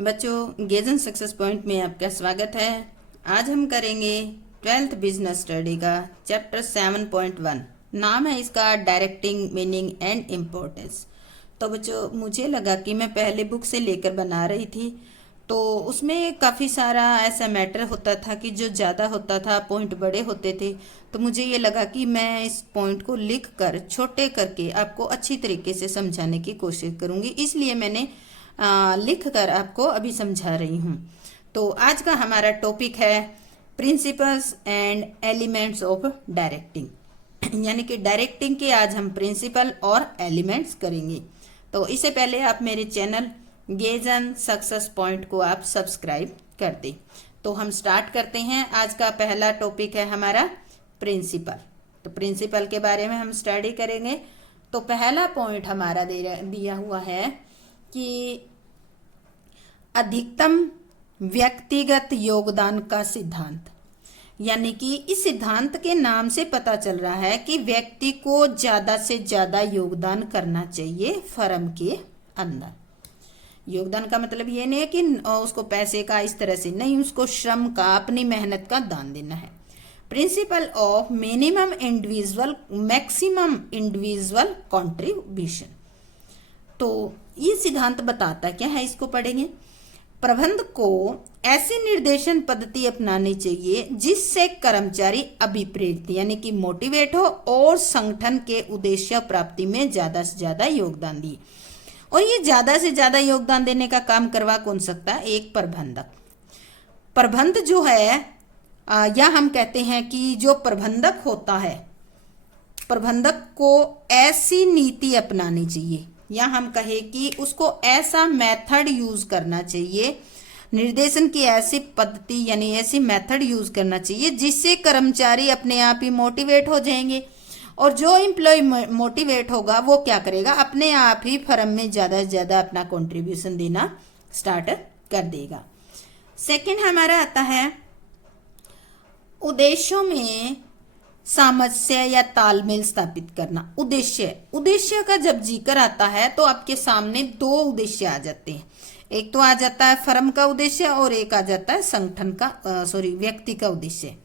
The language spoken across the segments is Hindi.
बच्चों, गेजन सक्सेस पॉइंट में आपका स्वागत है। आज हम करेंगे 12th बिजनेस स्टडी का चैप्टर 7.1। नाम है इसका डायरेक्टिंग मीनिंग एंड इम्पोर्टेंस। तो बच्चों, मुझे लगा कि मैं पहले बुक से लेकर बना रही थी, तो उसमें काफ़ी सारा ऐसा मैटर होता था कि जो ज़्यादा होता था, पॉइंट बड़े होते थे। तो मुझे ये लगा कि मैं इस पॉइंट को लिख कर छोटे करके आपको अच्छी तरीके से समझाने की कोशिश करूँगी, इसलिए मैंने लिख कर आपको अभी समझा रही हूँ। तो आज का हमारा टॉपिक है principles and elements of directing, यानी कि डायरेक्टिंग के आज हम प्रिंसिपल और एलिमेंट्स करेंगे। तो इससे पहले आप मेरे चैनल गेजन सक्सेस पॉइंट को आप सब्सक्राइब कर दें। तो हम स्टार्ट करते हैं। आज का पहला टॉपिक है हमारा प्रिंसिपल। तो प्रिंसिपल के बारे में हम स्टडी करेंगे। तो पहला पॉइंट हमारा दिया हुआ है कि अधिकतम व्यक्तिगत योगदान का सिद्धांत, यानी कि इस सिद्धांत के नाम से पता चल रहा है कि व्यक्ति को ज्यादा से ज्यादा योगदान करना चाहिए फर्म के अंदर। योगदान का मतलब ये नहीं है कि उसको पैसे का इस तरह से नहीं, उसको श्रम का, अपनी मेहनत का दान देना है। Principle of minimum individual maximum individual contribution. तो ये सिद्धांत बताता क्या है, इसको पढ़ेंगे। प्रबंधक को ऐसी निर्देशन पद्धति अपनानी चाहिए जिससे कर्मचारी अभिप्रेरित यानी कि मोटिवेट हो और संगठन के उद्देश्य प्राप्ति में ज्यादा से ज्यादा योगदान दिए। और ये ज्यादा से ज्यादा योगदान देने का काम करवा कौन सकता है? एक प्रबंधक। प्रबंध जो है या हम कहते हैं कि जो प्रबंधक होता है, प्रबंधक को ऐसी नीति अपनानी चाहिए, या हम कहें कि उसको ऐसा मेथड यूज करना चाहिए, निर्देशन की ऐसी पद्धति यानी ऐसी मेथड यूज करना चाहिए जिससे कर्मचारी अपने आप ही मोटिवेट हो जाएंगे। और जो एम्प्लॉय मोटिवेट होगा वो क्या करेगा? अपने आप ही फर्म में ज्यादा से ज्यादा अपना कंट्रीब्यूशन देना स्टार्ट कर देगा। सेकंड हमारा आता है उद्देश्यों में सामंजस्य या तालमेल स्थापित करना। उद्देश्य का जब जिक्र आता है तो आपके सामने दो उद्देश्य आ जाते हैं। एक तो आ जाता है फर्म का उद्देश्य और एक आ जाता है संगठन का व्यक्ति का उद्देश्य।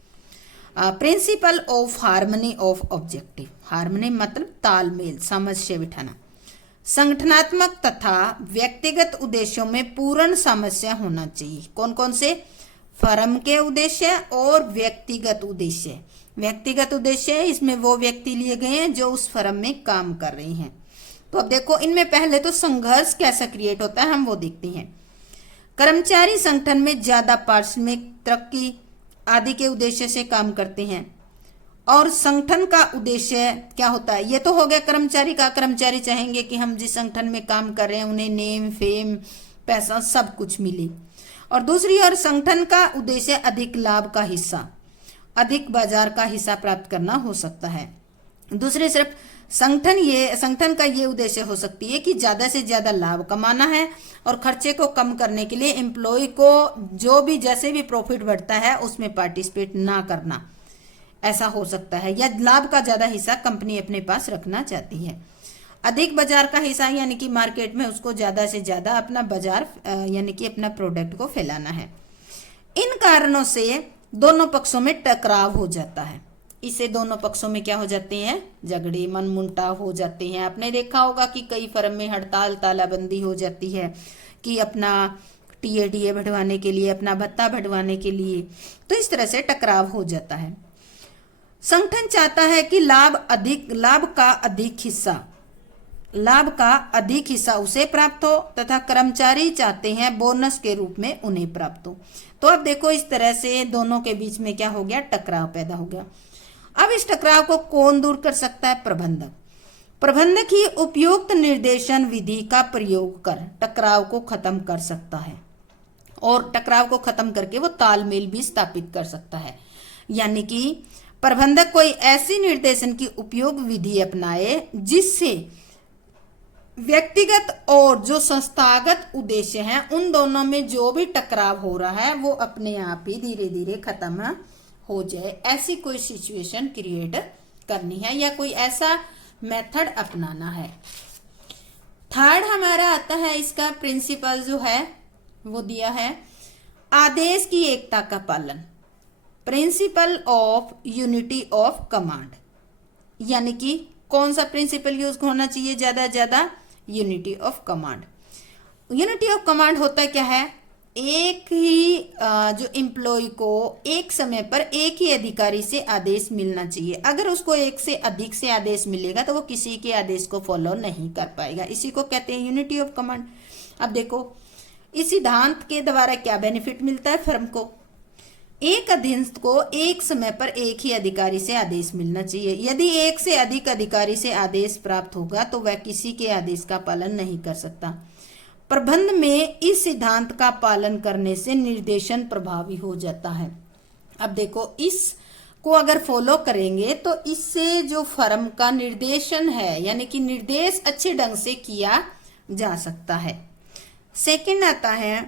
Principle of harmony of objective. Harmony मतलब तालमेल, सामंजस्य बिठाना। संगठनात्मक तथा व्यक्तिगत उद्देश्यों में पूर्ण सामंजस्य होना चाहिए। कौन कौन से? फर्म के उद्देश्य और व्यक्तिगत उद्देश्य। व्यक्तिगत उद्देश्य इसमें वो व्यक्ति लिए गए हैं जो उस फर्म में काम कर रहे हैं। तो अब देखो, इनमें पहले तो संघर्ष कैसा क्रिएट होता है हम वो देखते हैं। कर्मचारी संगठन में ज्यादा पारिश्रमिक, तरक्की आदि के उद्देश्य से काम करते हैं। और संगठन का उद्देश्य क्या होता है? ये तो हो गया कर्मचारी का। कर्मचारी चाहेंगे कि हम जिस संगठन में काम कर रहे हैं उन्हें नेम, फेम, पैसा सब कुछ मिले। और दूसरी ओर संगठन का उद्देश्य अधिक लाभ का हिस्सा, अधिक बाजार का हिस्सा प्राप्त करना हो सकता है। दूसरी तरफ संगठन का ये उद्देश्य हो सकती है कि ज्यादा से ज्यादा लाभ कमाना है और खर्चे को कम करने के लिए एम्प्लॉय को जो भी जैसे भी प्रॉफिट बढ़ता है उसमें पार्टिसिपेट ना करना, ऐसा हो सकता है। या लाभ का ज्यादा हिस्सा कंपनी अपने पास रखना चाहती है। अधिक बाजार का हिस्सा यानी कि मार्केट में उसको ज्यादा से ज्यादा अपना बाजार यानी कि अपना प्रोडक्ट को फैलाना है। इन कारणों से दोनों पक्षों में टकराव हो जाता है। इससे दोनों पक्षों में क्या हो जाते हैं? झगड़े, मनमुटाव हो जाते हैं। आपने देखा होगा कि कई फर्म में हड़ताल, तालाबंदी हो जाती है कि अपना टीए बढ़वाने के लिए, अपना भत्ता बढ़वाने के लिए। तो इस तरह से टकराव हो जाता है। संगठन चाहता है कि लाभ का अधिक हिस्सा उसे प्राप्त हो तथा कर्मचारी चाहते हैं बोनस के रूप में उन्हें प्राप्त हो। तो अब देखो, इस तरह से दोनों के बीच में क्या हो गया? टकराव पैदा हो गया। अब इस टकराव को कौन दूर कर सकता है? प्रबंधक। प्रबंधक ही उपयुक्त निर्देशन विधि का प्रयोग कर टकराव को खत्म कर सकता है और टकराव को खत्म करके वो तालमेल भी स्थापित कर सकता है। यानी कि प्रबंधक कोई ऐसी निर्देशन की उपयोग विधि अपनाए जिससे व्यक्तिगत और जो संस्थागत उद्देश्य हैं उन दोनों में जो भी टकराव हो रहा है वो अपने आप ही धीरे धीरे खत्म हो जाए। ऐसी कोई सिचुएशन क्रिएट करनी है या कोई ऐसा मेथड अपनाना है। थर्ड हमारा आता है इसका प्रिंसिपल जो है वो दिया है आदेश की एकता का पालन, principle of unity of command. यानी कि कौन सा प्रिंसिपल यूज होना चाहिए ज्यादा ज्यादा? Unity of command. Unity of command होता क्या है? एक ही जो एम्प्लॉय को एक समय पर एक ही अधिकारी से आदेश मिलना चाहिए। अगर उसको एक से अधिक से आदेश मिलेगा तो वो किसी के आदेश को फॉलो नहीं कर पाएगा। इसी को कहते हैं यूनिटी ऑफ कमांड। अब देखो इस सिद्धांत के द्वारा क्या बेनिफिट मिलता है फर्म को? एक अधीनस्थ को एक समय पर एक ही अधिकारी से आदेश मिलना चाहिए। यदि एक से अधिक अधिकारी से आदेश प्राप्त होगा तो वह किसी के आदेश का पालन नहीं कर सकता। प्रबंध में इस सिद्धांत का पालन करने से निर्देशन प्रभावी हो जाता है। अब देखो इसको अगर फॉलो करेंगे तो इससे जो फर्म का निर्देशन है यानी कि निर्देश अच्छे ढंग से किया जा सकता है। सेकंड आता है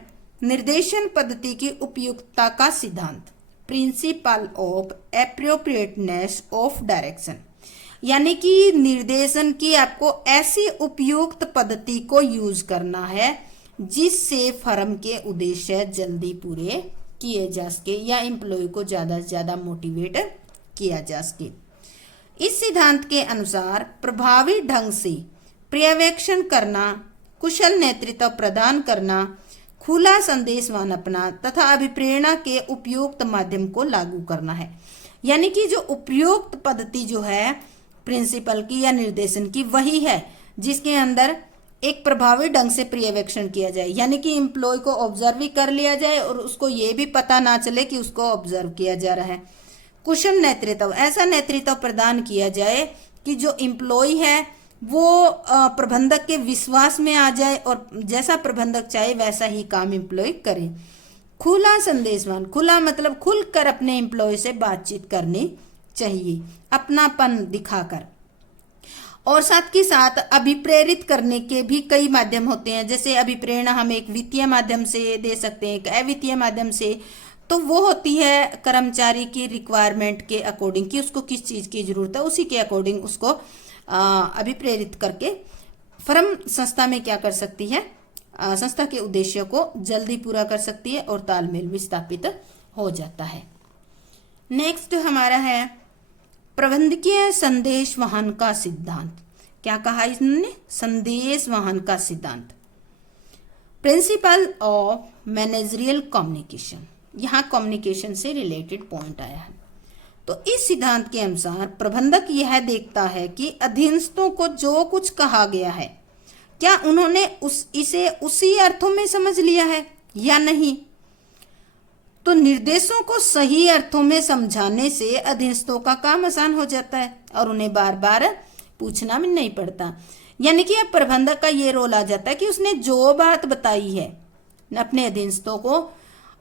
निर्देशन पद्धति की उपयुक्तता का सिद्धांत, principle of appropriateness of direction. यानी कि निर्देशन की आपको ऐसी उपयुक्त पद्धति को यूज करना है जिससे फर्म के उद्देश्य जल्दी पूरे किए जा सके या एम्प्लॉय को ज्यादा से ज्यादा मोटिवेट किया जा सके। इस सिद्धांत के अनुसार प्रभावी ढंग से पर्यवेक्षण करना, कुशल नेतृत्व प्रदान करना, खुला संदेशवान अपना तथा अभिप्रेरणा के उपयुक्त माध्यम को लागू करना है। यानी कि जो उपयुक्त पद्धति जो है प्रिंसिपल की या निर्देशन की वही है जिसके अंदर एक प्रभावी ढंग से पर्यवेक्षण किया जाए। यानी कि एम्प्लॉय को ऑब्जर्व भी कर लिया जाए और उसको ये भी पता ना चले कि उसको ऑब्जर्व किया जा रहा है। कुशल नेतृत्व, ऐसा नेतृत्व प्रदान किया जाए कि जो एम्प्लॉय है वो प्रबंधक के विश्वास में आ जाए और जैसा प्रबंधक चाहे वैसा ही काम एम्प्लॉय करे। खुला संदेशवान, खुला मतलब खुलकर अपने एम्प्लॉय से बातचीत करनी चाहिए अपनापन दिखाकर। और साथ के साथ अभिप्रेरित करने के भी कई माध्यम होते हैं। जैसे अभिप्रेरणा हम एक वित्तीय माध्यम से दे सकते हैं, एक अवित्तीय माध्यम से। तो वो होती है कर्मचारी की रिक्वायरमेंट के अकॉर्डिंग कि उसको किस चीज की जरूरत है, उसी के अकॉर्डिंग उसको अभिप्रेरित करके फर्म संस्था में क्या कर सकती है, संस्था के उद्देश्य को जल्दी पूरा कर सकती है और तालमेल भी स्थापित हो जाता है। नेक्स्ट हमारा है प्रबंधकीय संदेश वहन का सिद्धांत। क्या कहा इसने? संदेश वहन का सिद्धांत, प्रिंसिपल ऑफ मैनेजरियल कम्युनिकेशन। यहाँ कम्युनिकेशन से रिलेटेड पॉइंट आया है। तो इस सिद्धांत के अनुसार प्रबंधक यह देखता है कि अधीनस्थों को जो कुछ कहा गया है क्या उन्होंने इसे उसी अर्थों में समझ लिया है या नहीं। तो निर्देशों को सही अर्थों में समझाने से अधीनस्थों का काम आसान हो जाता है और उन्हें बार बार पूछना भी नहीं पड़ता। यानी कि अब प्रबंधक का ये रोल आ जाता है कि उसने जो बात बताई है अपने अधीनस्थों को,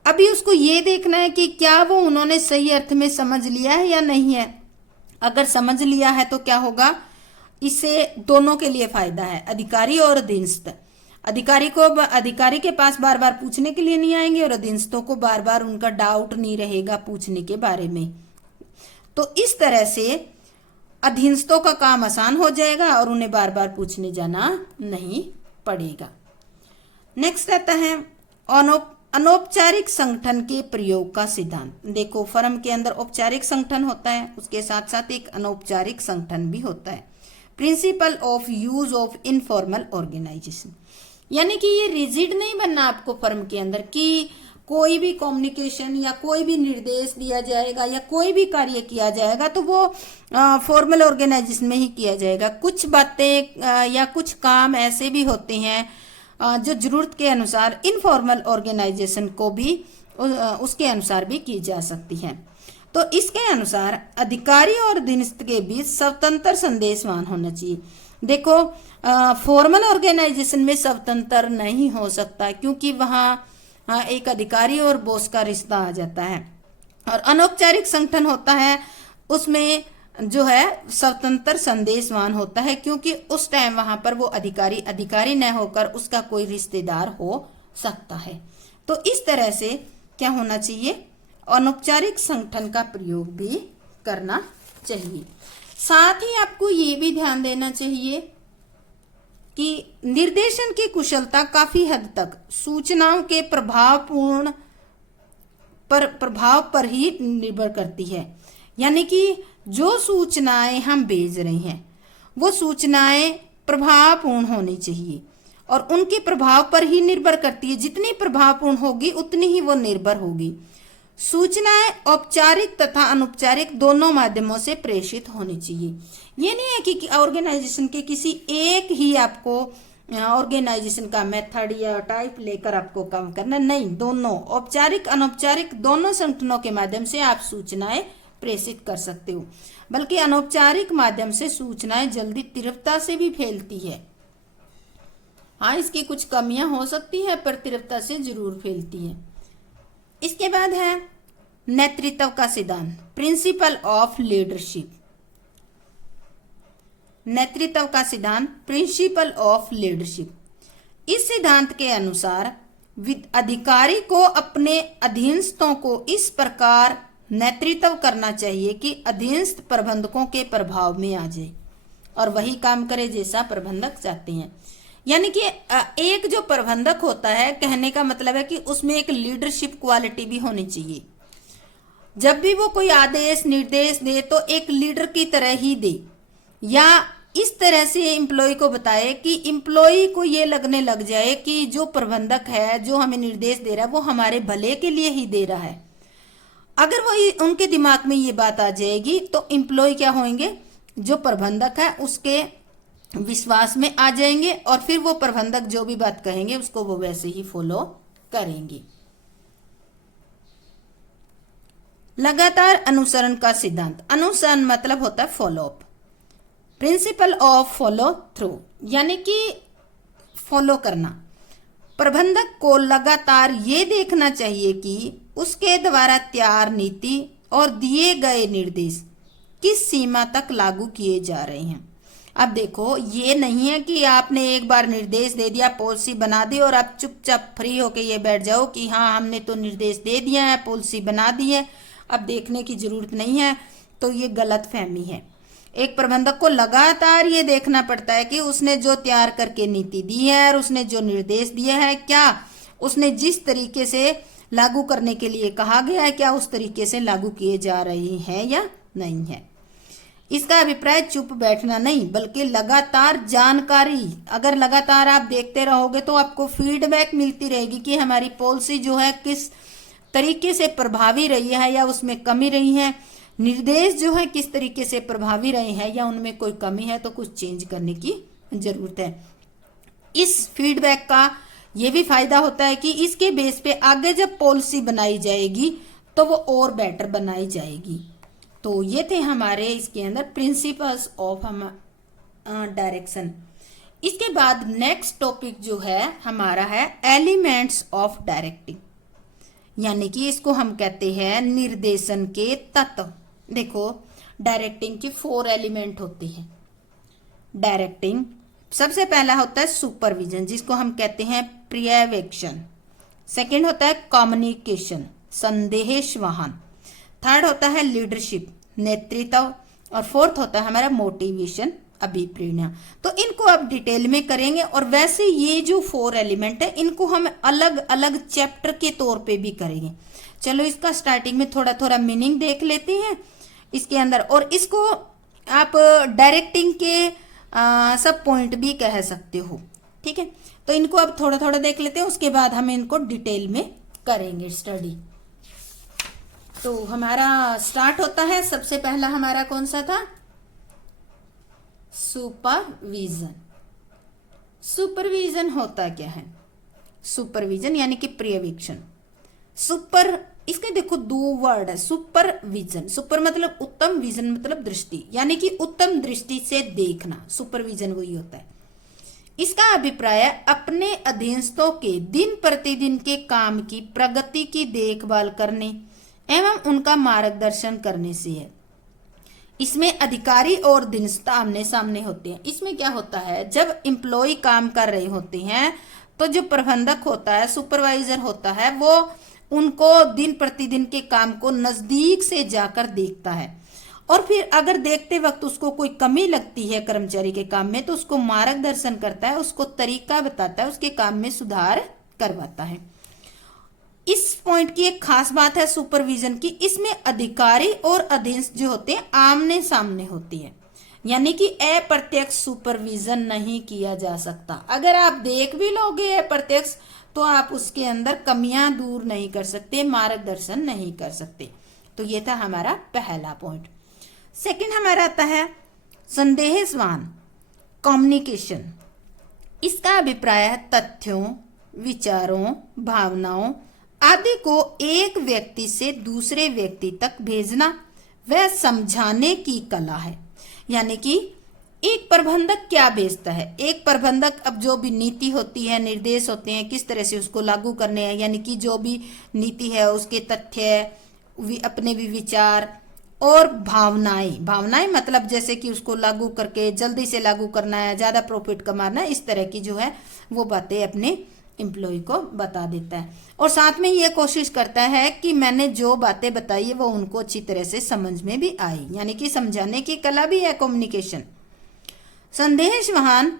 अभी उसको ये देखना है कि क्या वो उन्होंने सही अर्थ में समझ लिया है या नहीं है। अगर समझ लिया है तो क्या होगा, इससे दोनों के लिए फायदा है, अधिकारी और अधीनस्थ। अधिकारी के पास बार बार पूछने के लिए नहीं आएंगे और अधीनस्थों को बार बार उनका डाउट नहीं रहेगा पूछने के बारे में। तो इस तरह से अधीनस्थों का काम आसान हो जाएगा और उन्हें बार बार पूछने जाना नहीं पड़ेगा। नेक्स्ट आता है अनौपचारिक संगठन के प्रयोग का सिद्धांत। देखो फर्म के अंदर औपचारिक संगठन होता है, उसके साथ साथ एक अनौपचारिक संगठन भी होता है, principle of use of informal organisation. यानी कि ये रिजिड नहीं बनना आपको फर्म के अंदर कि कोई भी कम्युनिकेशन या कोई भी निर्देश दिया जाएगा या कोई भी कार्य किया जाएगा तो वो फॉर्मल ऑर्गेनाइजेशन में ही किया जाएगा। कुछ बातें या कुछ काम ऐसे भी होते हैं जो जरूरत के अनुसार इनफॉर्मल ऑर्गेनाइजेशन को भी उसके अनुसार भी की जा सकती है। तो इसके अनुसार अधिकारी और अधीनस्थ के बीच स्वतंत्र संदेशवान होना चाहिए। देखो फॉर्मल ऑर्गेनाइजेशन में स्वतंत्र नहीं हो सकता क्योंकि वहाँ एक अधिकारी और बॉस का रिश्ता आ जाता है। और अनौपचारिक संगठन होता है उसमें जो है स्वतंत्र संदेशवान होता है क्योंकि उस टाइम वहां पर वो अधिकारी न होकर उसका कोई रिश्तेदार हो सकता है। तो इस तरह से क्या होना चाहिए, अनौपचारिक संगठन का प्रयोग भी करना चाहिए। साथ ही आपको ये भी ध्यान देना चाहिए कि निर्देशन की कुशलता काफी हद तक सूचनाओं के प्रभाव पर ही निर्भर करती है। यानी कि जो सूचनाएं हम भेज रहे हैं वो सूचनाएं प्रभावपूर्ण होनी चाहिए और उनके प्रभाव पर ही निर्भर करती है। जितनी प्रभावपूर्ण होगी उतनी ही वो निर्भर होगी। सूचनाएं औपचारिक तथा अनौपचारिक दोनों माध्यमों से प्रेषित होनी चाहिए। ये नहीं है कि ऑर्गेनाइजेशन के किसी एक ही आपको ऑर्गेनाइजेशन का मेथड या टाइप लेकर आपको काम करना, नहीं, दोनों औपचारिक अनौपचारिक दोनों संगठनों के माध्यम से आप सूचनाएं प्रेषित कर सकते हो। बल्कि अनौपचारिक माध्यम से सूचनाएं जल्दी तीव्रता से भी फैलती है। हाँ, इसकी कुछ कमियां हो सकती है पर तीव्रता से जरूर फैलती है। इसके बाद है नेतृत्व का सिद्धांत, प्रिंसिपल ऑफ लीडरशिप। नेतृत्व का सिद्धांत, प्रिंसिपल ऑफ लीडरशिप। इस सिद्धांत के अनुसार अधिकारी को अपने अधीनस्थों को इस प्रकार नेतृत्व करना चाहिए कि अधीनस्थ प्रबंधकों के प्रभाव में आ जाए और वही काम करे जैसा प्रबंधक चाहते हैं। यानी कि एक जो प्रबंधक होता है, कहने का मतलब है कि उसमें एक लीडरशिप क्वालिटी भी होनी चाहिए। जब भी वो कोई आदेश निर्देश दे तो एक लीडर की तरह ही दे, या इस तरह से एम्प्लॉय को बताए कि एम्प्लॉय को ये लगने लग जाए कि जो प्रबंधक है, जो हमें निर्देश दे रहा है, वो हमारे भले के लिए ही दे रहा है। अगर वो उनके दिमाग में ये बात आ जाएगी तो एम्प्लॉय क्या होंगे, जो प्रबंधक है उसके विश्वास में आ जाएंगे और फिर वो प्रबंधक जो भी बात कहेंगे उसको वो वैसे ही फॉलो करेंगे। लगातार अनुसरण का सिद्धांत। अनुसरण मतलब होता है follow up. Principle of follow through, यानी कि फॉलो करना। प्रबंधक को लगातार ये देखना चाहिए कि उसके द्वारा तैयार नीति और दिए गए निर्देश किस सीमा तक लागू किए जा रहे हैं। अब देखो, ये नहीं है कि आपने एक बार निर्देश दे दिया, पॉलिसी बना दी और आप चुपचाप फ्री होके ये बैठ जाओ कि हाँ हमने तो निर्देश दे दिया है, पॉलिसी बना दी है, अब देखने की जरूरत नहीं है। तो ये गलत फहमी है। एक प्रबंधक को लगातार ये देखना पड़ता है कि उसने जो तैयार करके नीति दी है और उसने जो निर्देश दिए हैं, क्या उसने जिस तरीके से लागू करने के लिए कहा गया है, क्या उस तरीके से लागू किए जा रहे हैं या नहीं है। इसका अभिप्राय चुप बैठना नहीं, बल्कि लगातार जानकारी, अगर लगातार आप देखते रहोगे तो आपको फीडबैक मिलती रहेगी कि हमारी पॉलिसी जो है किस तरीके से प्रभावी रही है या उसमें कमी रही है, निर्देश जो है किस तरीके से प्रभावी रहे हैं या उनमें कोई कमी है तो कुछ चेंज करने की जरूरत है। इस फीडबैक का ये भी फायदा होता है कि इसके बेस पे आगे जब पॉलिसी बनाई जाएगी तो वो और बेटर बनाई जाएगी। तो ये थे हमारे इसके अंदर प्रिंसिपल्स ऑफ डायरेक्शन। इसके बाद नेक्स्ट टॉपिक जो है हमारा है एलिमेंट्स ऑफ डायरेक्टिंग, यानी कि इसको हम कहते हैं निर्देशन के तत्व। देखो, डायरेक्टिंग की 4 एलिमेंट होते हैं। डायरेक्टिंग सबसे पहला होता है सुपरविजन, जिसको हम कहते हैं पर्यवेक्षण। सेकंड होता है कम्युनिकेशन, संदेश वहन। थर्ड होता है लीडरशिप, नेतृत्व। और फोर्थ होता है हमारा मोटिवेशन, अभिप्रेरणा। तो इनको अब डिटेल में करेंगे और वैसे ये जो 4 एलिमेंट है इनको हम अलग अलग चैप्टर के तौर पे भी करेंगे। चलो इसका स्टार्टिंग में थोड़ा थोड़ा मीनिंग देख लेते हैं इसके अंदर, और इसको आप डायरेक्टिंग के सब पॉइंट भी कह सकते हो। ठीक है, तो इनको अब थोड़ा थोड़ा देख लेते हैं, उसके बाद हम इनको डिटेल में करेंगे स्टडी। तो हमारा स्टार्ट होता है, सबसे पहला हमारा कौन सा था, सुपरविजन। सुपरविजन होता क्या है, सुपरविजन यानी कि पर्यवेक्षण। सुपर, इसके देखो 2 वर्ड है, सुपरविजन। सुपर मतलब उत्तम, विजन मतलब दृष्टि, यानी कि उत्तम दृष्टि से देखना, सुपरविजन वही होता है। इसका अभिप्राय अपने अधीनस्थों के दिन प्रतिदिन के काम की प्रगति की देखभाल करने एवं उनका मार्गदर्शन करने से है। इसमें अधिकारी और अधीनस्थ आमने सामने होते हैं। इसमें क्या होता है, जब एम्प्लॉय काम कर रहे होते हैं तो जो प्रबंधक होता है, सुपरवाइजर होता है, वो उनको दिन प्रतिदिन के काम को नजदीक से जाकर देखता है और फिर अगर देखते वक्त उसको कोई कमी लगती है कर्मचारी के काम में तो उसको मार्गदर्शन करता है, उसको तरीका बताता है, उसके काम में सुधार करवाता है। इस पॉइंट की एक खास बात है सुपरविजन की, इसमें अधिकारी और अधीनस्थ जो होते हैं आमने सामने होती है, यानी कि अप्रत्यक्ष सुपरविजन नहीं किया जा सकता। अगर आप देख भी लोगे अप्रत्यक्ष तो आप उसके अंदर कमियां दूर नहीं कर सकते, मार्गदर्शन नहीं कर सकते। तो ये था हमारा पहला पॉइंट। सेकंड हमारा आता है संदेशवान कम्युनिकेशन। इसका अभिप्राय है तथ्यों, विचारों, भावनाओं आदि को एक व्यक्ति से दूसरे व्यक्ति तक भेजना व समझाने की कला है। यानी कि एक प्रबंधक क्या भेजता है, एक प्रबंधक अब जो भी नीति होती है, निर्देश होते हैं, किस तरह से उसको लागू करने हैं, यानी कि जो भी नीति है उसके तथ्य, अपने भी विचार और भावनाएं मतलब जैसे कि उसको लागू करके जल्दी से लागू करना है, ज्यादा प्रॉफिट कमाना है, इस तरह की जो है वो बातें अपने एम्प्लॉय को बता देता है। और साथ में ये कोशिश करता है कि मैंने जो बातें बताई है वो उनको अच्छी तरह से समझ में भी आई, यानी कि समझाने की कला भी है कम्युनिकेशन। संदेशवाहन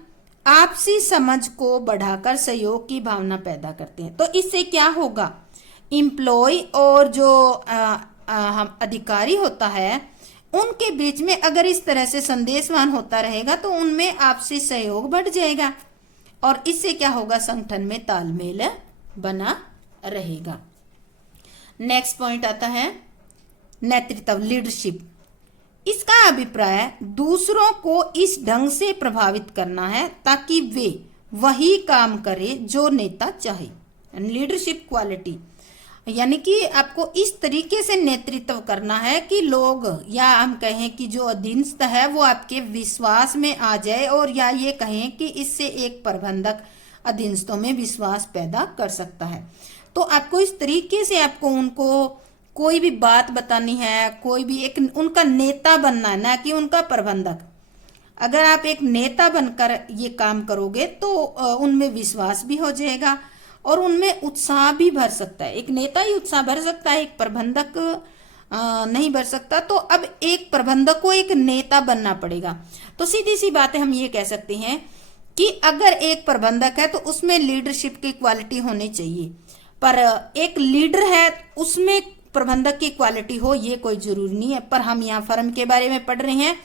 आपसी समझ को बढ़ाकर सहयोग की भावना पैदा करते हैं। तो इससे क्या होगा, एम्प्लॉय और जो हम अधिकारी होता है उनके बीच में अगर इस तरह से संदेशवान होता रहेगा तो उनमें आपसी सहयोग बढ़ जाएगा और इससे क्या होगा, संगठन में तालमेल बना रहेगा। नेक्स्ट पॉइंट आता है नेतृत्व, लीडरशिप। इसका अभिप्राय दूसरों को इस ढंग से प्रभावित करना है ताकि वे वही काम करें जो नेता चाहे। लीडरशिप क्वालिटी यानी कि आपको इस तरीके से नेतृत्व करना है कि लोग, या हम कहें कि जो अधीनस्थ है वो आपके विश्वास में आ जाए, और या ये कहें कि इससे एक प्रबंधक अधीनस्थों में विश्वास पैदा कर सकता है। तो आपको इस तरीके से आपको उनको कोई भी बात बतानी है, कोई भी एक उनका नेता बनना है, ना कि उनका प्रबंधक। अगर आप एक नेता बनकर ये काम करोगे तो उनमें विश्वास भी हो जाएगा और उनमें उत्साह भी भर सकता है। एक नेता ही उत्साह भर सकता है, एक प्रबंधक नहीं भर सकता। तो अब एक प्रबंधक को एक नेता बनना पड़ेगा। तो सीधी सी बात है, हम ये कह सकते हैं कि अगर एक प्रबंधक है तो उसमें लीडरशिप की क्वालिटी होनी चाहिए, पर एक लीडर है उसमें प्रबंधक की क्वालिटी हो ये कोई जरूरी नहीं है। पर हम यहाँ फर्म के बारे में पढ़ रहे हैं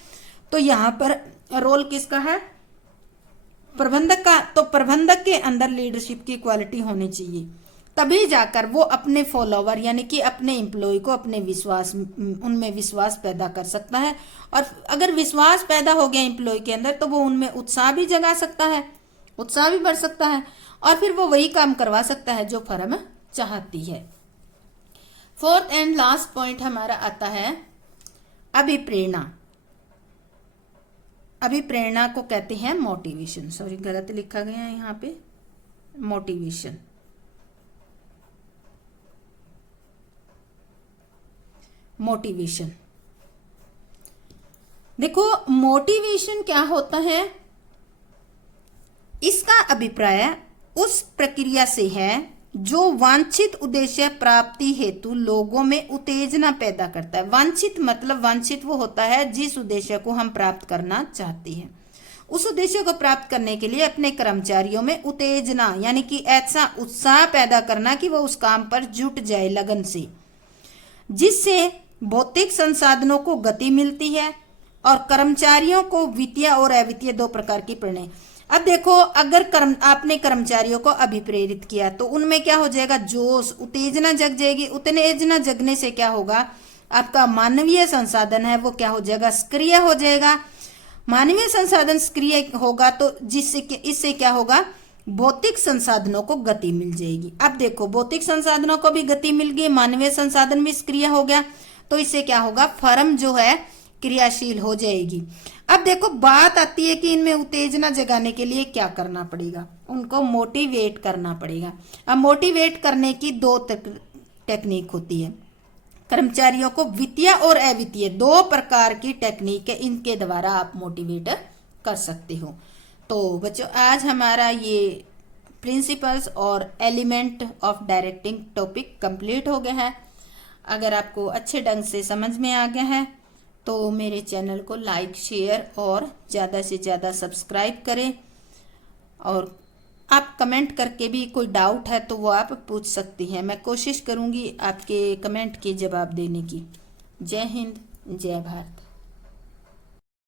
तो यहाँ पर रोल किसका है, प्रबंधक का। तो प्रबंधक के अंदर लीडरशिप की क्वालिटी होनी चाहिए, तभी जाकर वो अपने फॉलोवर यानी कि अपने एम्प्लॉय को अपने विश्वास, उनमें विश्वास पैदा कर सकता है। और अगर विश्वास पैदा हो गया एम्प्लॉय के अंदर तो वो उनमें उत्साह भी जगा सकता है, उत्साह भी बढ़ सकता है और फिर वो वही काम करवा सकता है जो फर्म चाहती है। फोर्थ एंड लास्ट पॉइंट हमारा आता है अभिप्रेरणा। अभिप्रेरणा को कहते हैं मोटिवेशन। सॉरी, गलत लिखा गया है यहाँ पे, मोटिवेशन। मोटिवेशन देखो, मोटिवेशन क्या होता है, इसका अभिप्राय उस प्रक्रिया से है जो वांछित उद्देश्य प्राप्ति हेतु लोगों में उत्तेजना पैदा करता है। वांछित मतलब वांछित वो होता है जिस उद्देश्य को हम प्राप्त करना चाहते हैं, उस उद्देश्य को प्राप्त करने के लिए अपने कर्मचारियों में उत्तेजना यानी कि ऐसा उत्साह पैदा करना कि वो उस काम पर जुट जाए लगन से, जिससे भौतिक संसाधनों को गति मिलती है और कर्मचारियों को वित्तीय और अवित्तीय दो प्रकार की प्रेरणा। अब देखो, अगर आपने कर्मचारियों को अभिप्रेरित किया तो उनमें क्या हो जाएगा, जोश, उत्तेजना जग जाएगी। उत्तेजना जगने से क्या होगा, आपका मानवीय संसाधन है वो क्या हो जाएगा, सक्रिय हो जाएगा। मानवीय संसाधन सक्रिय होगा तो इससे क्या होगा, भौतिक संसाधनों को गति मिल जाएगी। अब देखो, भौतिक संसाधनों को भी गति मिल गई, मानवीय संसाधन भी सक्रिय हो गया, तो इससे क्या होगा, फर्म जो है क्रियाशील हो जाएगी। अब देखो, बात आती है कि इनमें उत्तेजना जगाने के लिए क्या करना पड़ेगा, उनको मोटिवेट करना पड़ेगा। अब मोटिवेट करने की दो टेक्निक होती है। कर्मचारियों को वित्तीय और अवित्तीय दो प्रकार की टेक्निक है, इनके द्वारा आप मोटिवेट कर सकते हो। तो बच्चों, आज हमारा ये प्रिंसिपल्स और element of directing topic complete हो गया है। अगर आपको अच्छे ढंग से समझ में आ गया है तो मेरे चैनल को लाइक शेयर और ज़्यादा से ज़्यादा सब्सक्राइब करें। और आप कमेंट करके भी कोई डाउट है तो वो आप पूछ सकती हैं, मैं कोशिश करूँगी आपके कमेंट के जवाब देने की। जय हिंद, जय भारत।